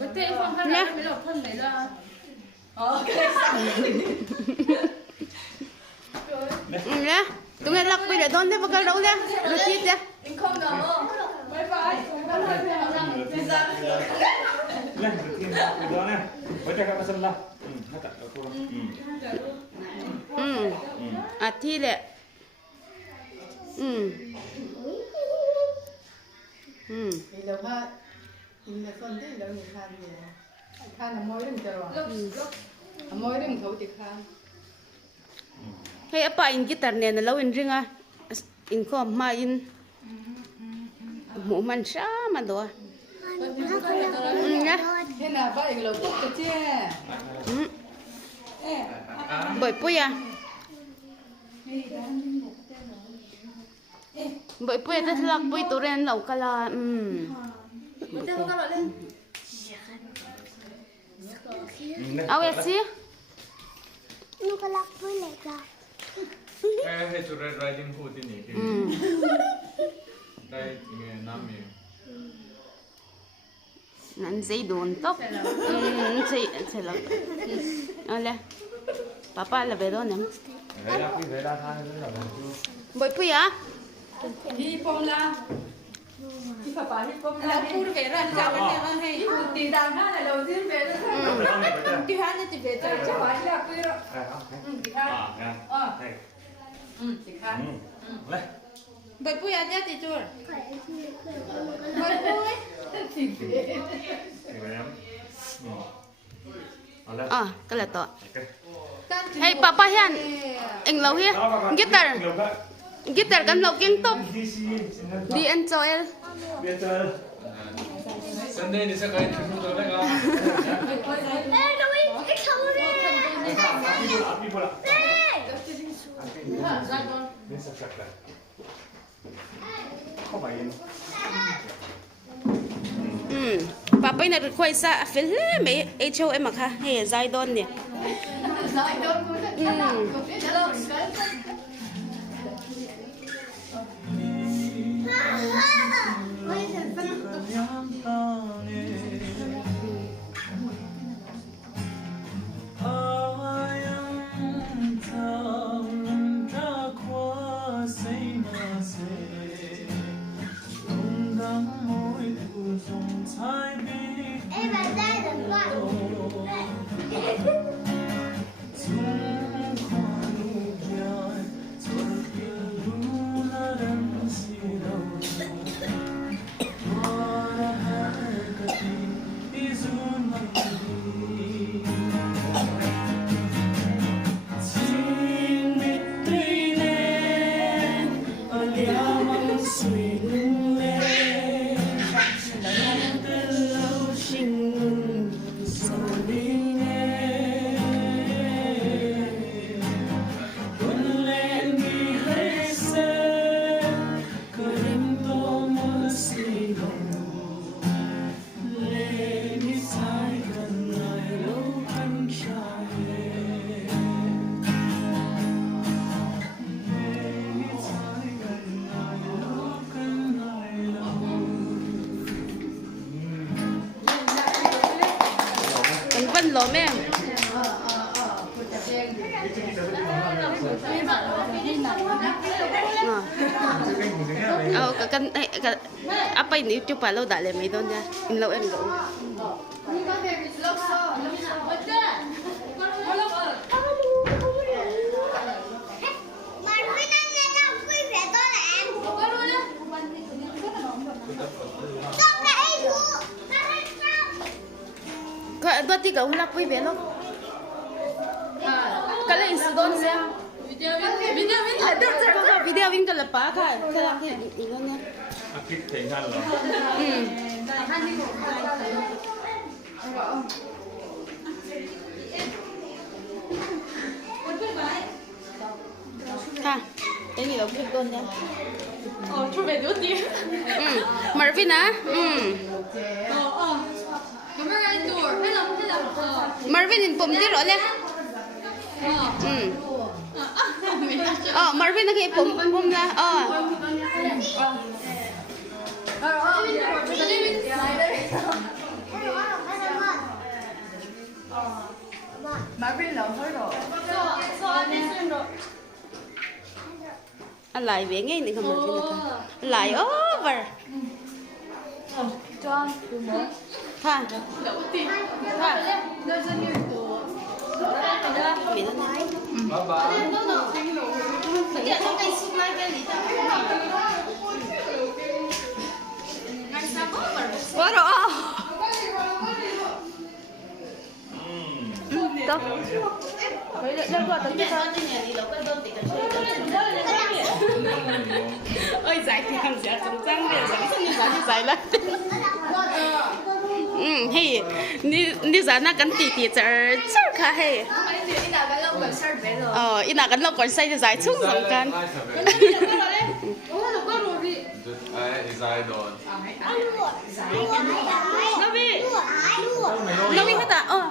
Bete phong hai là mấy lộc thân này là. Nè, tụi mình lắc bây giờ đón thế vào cái đâu thế? Rồi chít thế? Không đâu. Bye bye. Lên, đó nè. Với tay các bạn xem nào. Nó đặt ở cô. À thi lệ. Thì đâu ha, in là phân thế đâu người khan gì, khan là môi đừng chờ à, môi đừng thấu thì khan. Hey, apa in gitar nè, nó lâu in ring à, in com mà in, mũ man sa mà đó. Thế là vậy là tốt cái chứ. Bởi pui à? Bởi pui ta lắc pui tụi em lâu cả là ao vậy chứ? Nuก็รักเพื่อนเลยจ้ะ ให้จุดไรดิ้งพูดที่นี่คือได้เงินน้ำมี Nắn dây đồn tóc, dây lắm. Ole, papa là về đó nè. Về ra than rất là Bởi pui à? Hi pom la, hi papa hi pom la. Phu về ra chào anh em hay. Tỷ đàn ha là đầu tiên về rồi. Cái hát này chỉ về chơi cho phải là pui rồi. Cái hát. Cái hát. Lên. Bye bye aja tidur. ขอให้ที่เพื่อนก็รู้กัน Bye bye. Thì về em. Lên. À, cái là to. Hey papa hiền, anh lâu hiền. Guitar kan lâu kiêng top. Đi ăn cho em. Biết chơi. Sunday thì sẽ có những thứ tôi đấy không?เอ้ยน้องไอ้เขาเนี่ย Đi bộ lại. Ra con. Lên sạch sạch lại. Không phải yên. Papa này được quay xa phết lẽ mấy HOM mà ha, hay dài đòn nè. Vân lố mẹ. Kan apa ini coba lo dah lem itu nya. In lo em lo. Kau dua tiga ulang pun belok. Kalau insidon saya. Videoวิ่งกันละป้าค่ะกำลังเห็นอีกแล้วเนี่ย คิดถึงท่านเหรอ ค่ะไอ้นี่เราคิดต้นเนี่ย Thôi về đứa đi. Marvin á Cảm ơn anh tour. Hay là Marvin in pom tiết rồi nè Marvin nó khi pom pom ra lại về ngay này không được lại over tha Bye bye. quá rồi đó ơi giải thì hàng giả chúng trang để giải lại hey đi giải na cắn tỉ tỉ chở khá hey ina kan lo kon sai de giải chung giống kan Izai doon. nó biết hết à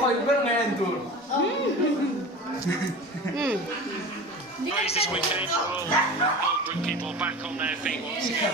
Koy ba ngayon doon? Race this weekend will bring people back on their feet once again.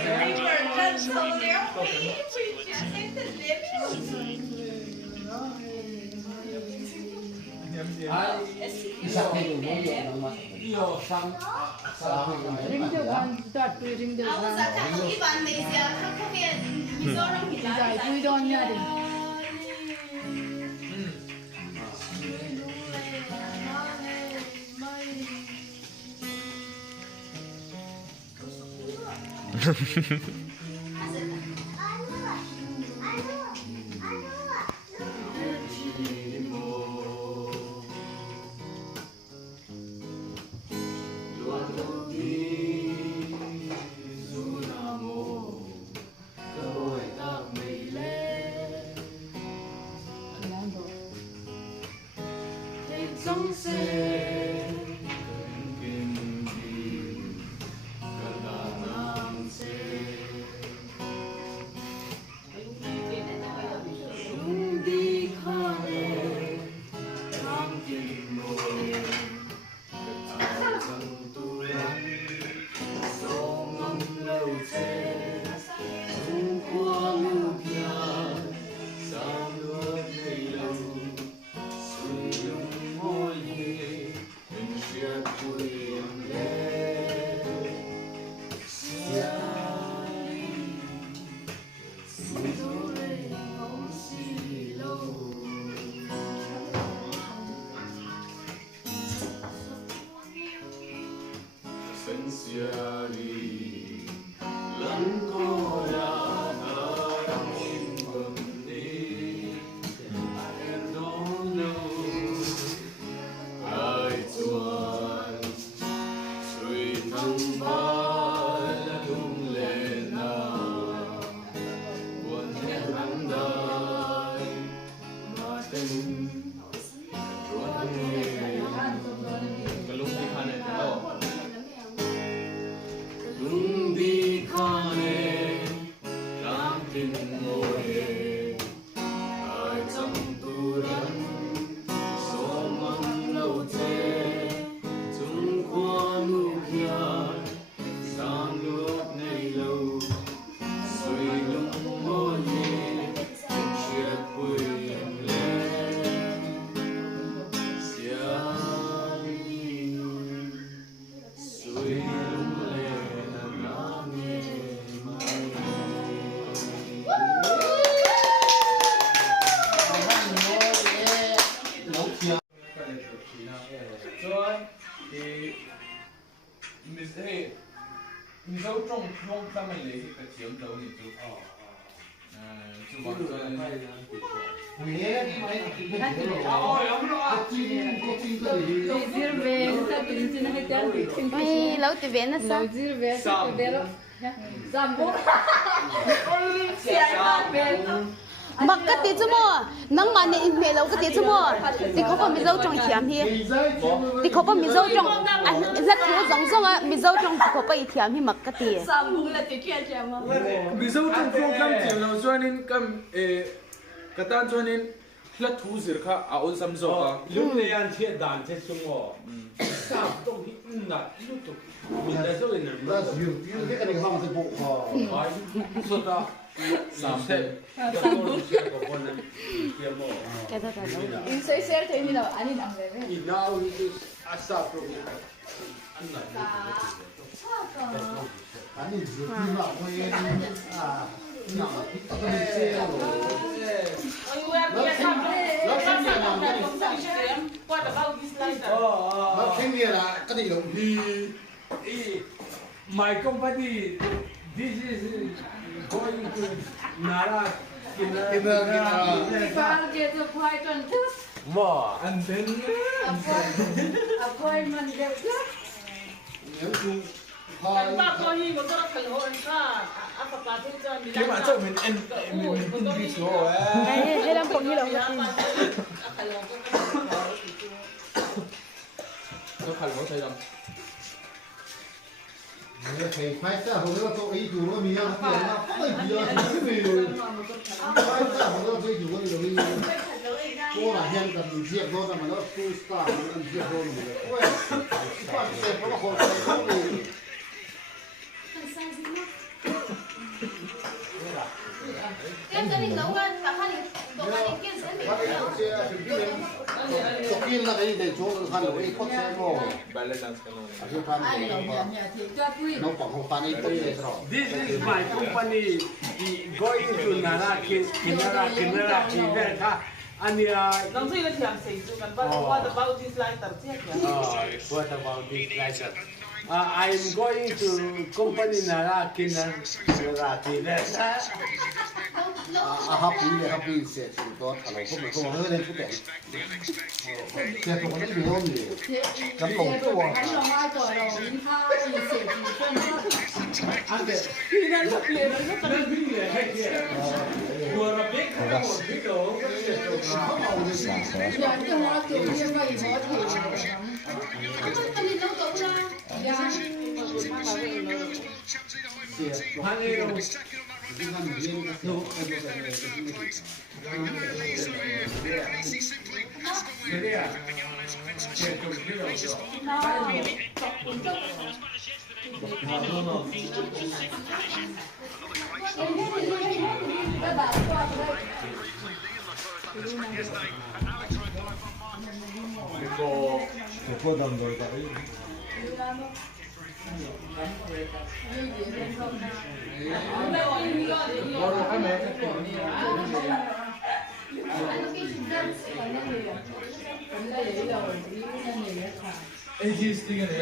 mình dấu trong không ta mình lấy cái chiếm dấu thì chú chú bảo cho ôi lâu thì về nó sao mặc cái tí chứ mà nắng mà này mẹ lâu cái tí chứ mà thì có phải mình dâu trong thiểm thì có phải mình dâu trong rất thiếu giống giống á mình dâu trong có phải thiểm thì mặc cái tí mình dấu trong không cam chiếm nào cho nên cam cái tan cho nên là thu zir kha a on sam zo ka lúc này ăn thiệt đàn thiệt chung ngọ sao trong khi nạt lúc tục mình đã rồi nè Đó là nhiều cái này không thì bộ hỏi số đó làm thế cho tôi sẽ có con này kia mỏ cái đó là đâu 인생 셀 재미나 아니 남래. thì nào thì sao trong 아니 이거 뭐에 나 어떤 게 nó cái gì là cái gì đồng my company this is going to Nara 파르게도 파이턴 투 mỏ and then appointment get nếu chú cái mà cho mình tin đi số cái cái làm phong như là nó khẩn có thấy không thầy phải sao hồi đó tôi ý chủ nó mình ăn tiền nó không phải gì đó thì cái gì phải sao hồi đó tôi chủ nó được cô là hiện cần diệt thôi mà nó tu star nó cần diệt thôi rồi ôi quan hệ nó không phải không gì Em cái định nấu ăn cả hai định nấu ăn kia sẽ bị Thực hiện là cái để chỗ nó thành cái cốt xe mồ balance ka no à chúng ta nó bằng hồ phan ấy tốt đấy rồi this is my company going to Nara Kinara Kinara and Don't say that you have said you can, but what about this lighter? what about this license? I'm going to company Nara Kinara Kinara happy sẽ chỉ có thằng không phải không hơi lên chút đấy sẽ không có cái gì hơn gì cắm lồng cái bò cô đồng rồi vậy existing in the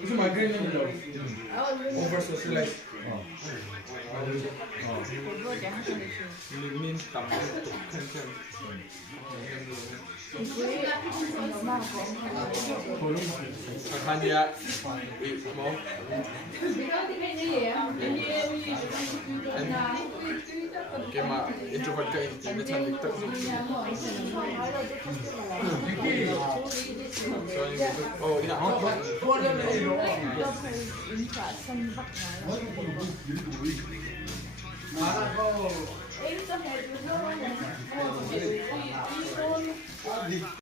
is migraine over socialized mean tầm tục khen khen Khán giả bị máu cái mà introvert cái nó thành bị tập trung oh đi nào đi